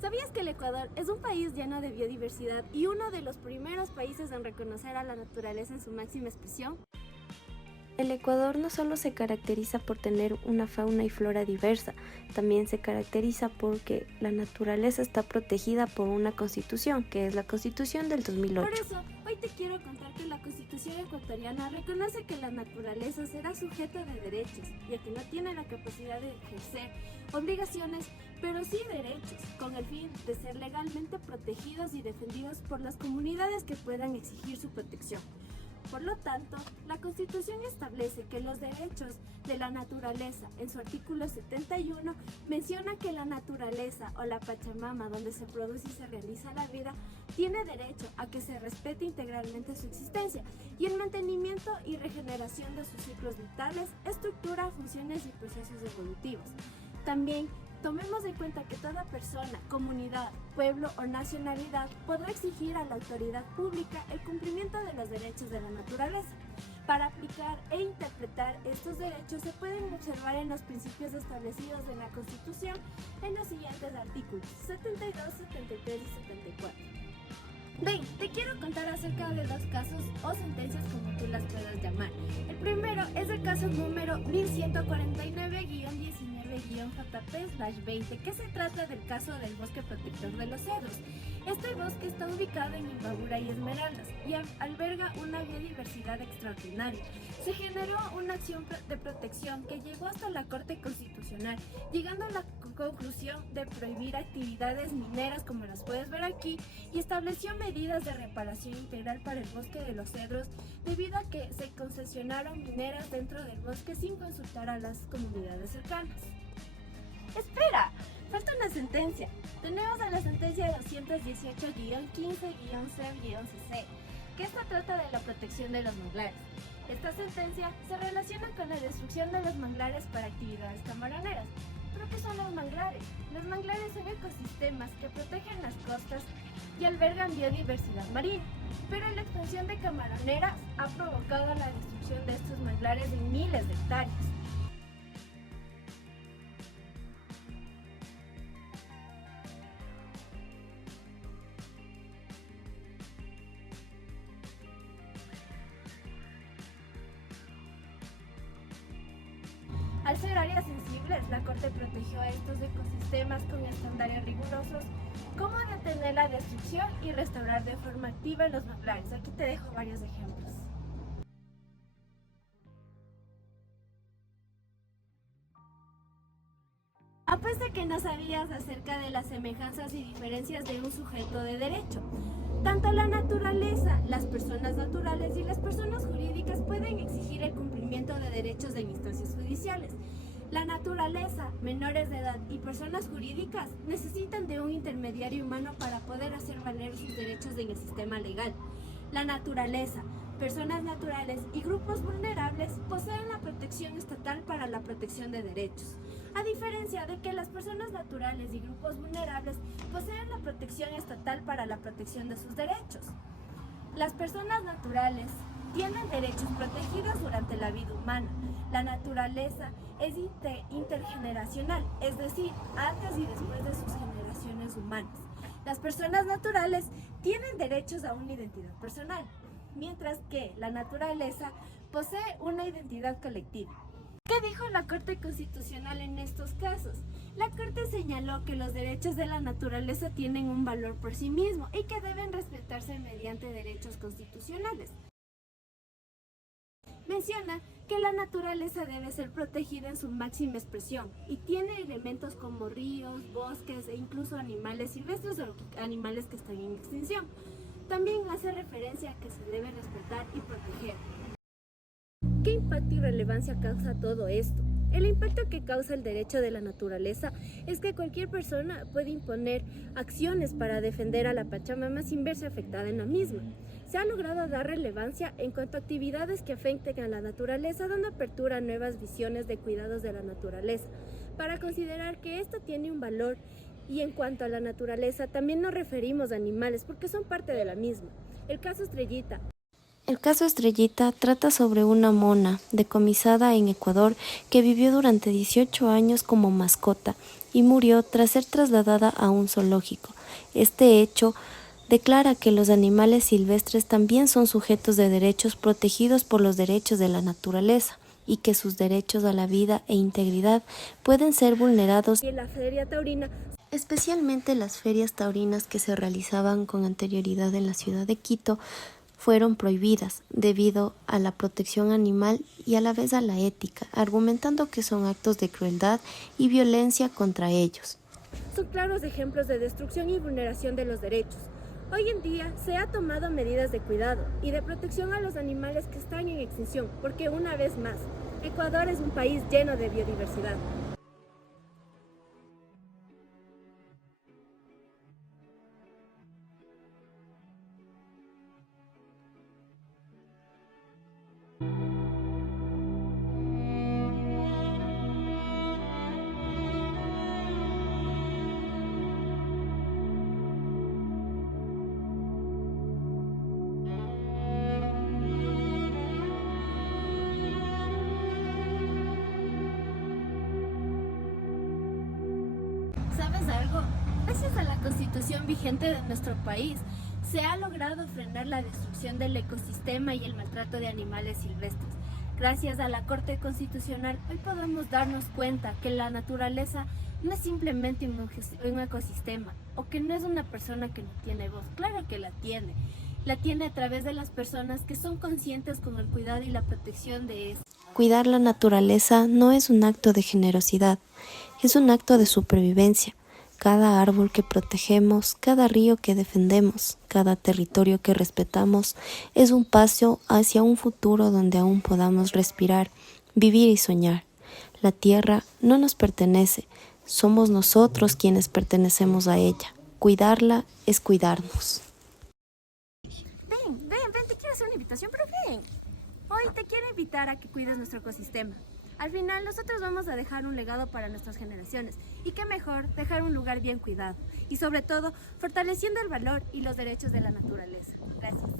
¿Sabías que el Ecuador es un país lleno de biodiversidad y uno de los primeros países en reconocer a la naturaleza en su máxima expresión? El Ecuador no solo se caracteriza por tener una fauna y flora diversa, también se caracteriza porque la naturaleza está protegida por una constitución, que es la Constitución del 2008. Por eso, hoy te quiero contar que la Constitución ecuatoriana reconoce que la naturaleza será sujeto de derechos, ya que no tiene la capacidad de ejercer obligaciones, pero sí derechos, con el fin de ser legalmente protegidos y defendidos por las comunidades que puedan exigir su protección. Por lo tanto, la Constitución establece que los derechos de la naturaleza, en su artículo 71, menciona que la naturaleza o la Pachamama, donde se produce y se realiza la vida, tiene derecho a que se respete integralmente su existencia y el mantenimiento y regeneración de sus ciclos vitales, estructura, funciones y procesos evolutivos. También tomemos en cuenta que toda persona, comunidad, pueblo o nacionalidad podrá exigir a la autoridad pública el cumplimiento de los derechos de la naturaleza. Para aplicar e interpretar estos derechos se pueden observar en los principios establecidos en la Constitución en los siguientes artículos 72, 73 y 74. Ven, te quiero contar acerca de dos casos o sentencias como tú las puedas llamar. El primero es el caso número 1149-19-JP/20, que se trata del caso del bosque protector de los cedros. Este bosque está ubicado en Imbabura y Esmeraldas y alberga una biodiversidad extraordinaria. Se generó una acción de protección que llegó hasta la Corte Constitucional, llegando a la conclusión de prohibir actividades mineras como las puedes ver aquí y estableció medidas de reparación integral para el bosque de los cedros debido a que se concesionaron mineras dentro del bosque sin consultar a las comunidades cercanas. ¡Espera! Falta una sentencia. Tenemos a la sentencia 218-15-CEP-CC, que esta trata de la protección de los manglares. Esta sentencia se relaciona con la destrucción de los manglares para actividades camaroneras. ¿Pero qué son los manglares? Los manglares son ecosistemas que protegen las costas y albergan biodiversidad marina, pero la expansión de camaroneras ha provocado la destrucción de estos manglares en miles de hectáreas. Al ser áreas sensibles, la Corte protegió a estos ecosistemas con estándares rigurosos, como detener la destrucción y restaurar de forma activa los manglares. Aquí te dejo varios ejemplos. Apuesto que no sabías acerca de las semejanzas y diferencias de un sujeto de derecho. Tanto la naturaleza, las personas naturales y las personas jurídicas pueden exigir el cumplimiento de derechos en instancias judiciales. La naturaleza, menores de edad y personas jurídicas necesitan de un intermediario humano para poder hacer valer sus derechos en el sistema legal. La naturaleza, personas naturales y grupos vulnerables poseen la protección estatal para la protección de derechos, a diferencia de que las personas naturales y grupos vulnerables poseen la protección estatal para la protección de sus derechos. Las personas naturales tienen derechos protegidos durante la vida humana. La naturaleza es intergeneracional, es decir, antes y después de sus generaciones humanas. Las personas naturales tienen derechos a una identidad personal, mientras que la naturaleza posee una identidad colectiva. ¿Qué dijo la Corte Constitucional en estos casos? La Corte señaló que los derechos de la naturaleza tienen un valor por sí mismo y que deben respetarse mediante derechos constitucionales. Menciona que la naturaleza debe ser protegida en su máxima expresión y tiene elementos como ríos, bosques e incluso animales silvestres o animales que están en extinción. También hace referencia a que se debe respetar y proteger. ¿Qué impacto y relevancia causa todo esto? El impacto que causa el derecho de la naturaleza es que cualquier persona puede imponer acciones para defender a la Pachamama sin verse afectada en la misma. Se ha logrado dar relevancia en cuanto a actividades que afecten a la naturaleza, dando apertura a nuevas visiones de cuidados de la naturaleza, para considerar que esto tiene un valor. Y en cuanto a la naturaleza, también nos referimos a animales porque son parte de la misma. El caso Estrellita. El caso Estrellita trata sobre una mona decomisada en Ecuador que vivió durante 18 años como mascota y murió tras ser trasladada a un zoológico. Este hecho declara que los animales silvestres también son sujetos de derechos protegidos por los derechos de la naturaleza y que sus derechos a la vida e integridad pueden ser vulnerados. Y en la Feria Taurina, Especialmente las ferias taurinas que se realizaban con anterioridad en la ciudad de Quito fueron prohibidas debido a la protección animal y a la vez a la ética, argumentando que son actos de crueldad y violencia contra ellos. son claros ejemplos de destrucción y vulneración de los derechos. Hoy en día se ha tomado medidas de cuidado y de protección a los animales que están en extinción, porque una vez más, Ecuador es un país lleno de biodiversidad. ¿Sabes algo? Gracias a la Constitución vigente de nuestro país, se ha logrado frenar la destrucción del ecosistema y el maltrato de animales silvestres. Gracias a la Corte Constitucional, hoy podemos darnos cuenta que la naturaleza no es simplemente un ecosistema o que no es una persona que no tiene voz. Claro que la tiene. La tiene a través de las personas que son conscientes con el cuidado y la protección de esta. Cuidar la naturaleza no es un acto de generosidad, es un acto de supervivencia. Cada árbol que protegemos, cada río que defendemos, cada territorio que respetamos es un paso hacia un futuro donde aún podamos respirar, vivir y soñar. La tierra no nos pertenece, somos nosotros quienes pertenecemos a ella. Cuidarla es cuidarnos. Ven, te quiero hacer una invitación, pero ven. Hoy te quiero invitar a que cuides nuestro ecosistema. Al final, nosotros vamos a dejar un legado para nuestras generaciones. Y qué mejor dejar un lugar bien cuidado. Y sobre todo, fortaleciendo el valor y los derechos de la naturaleza. Gracias.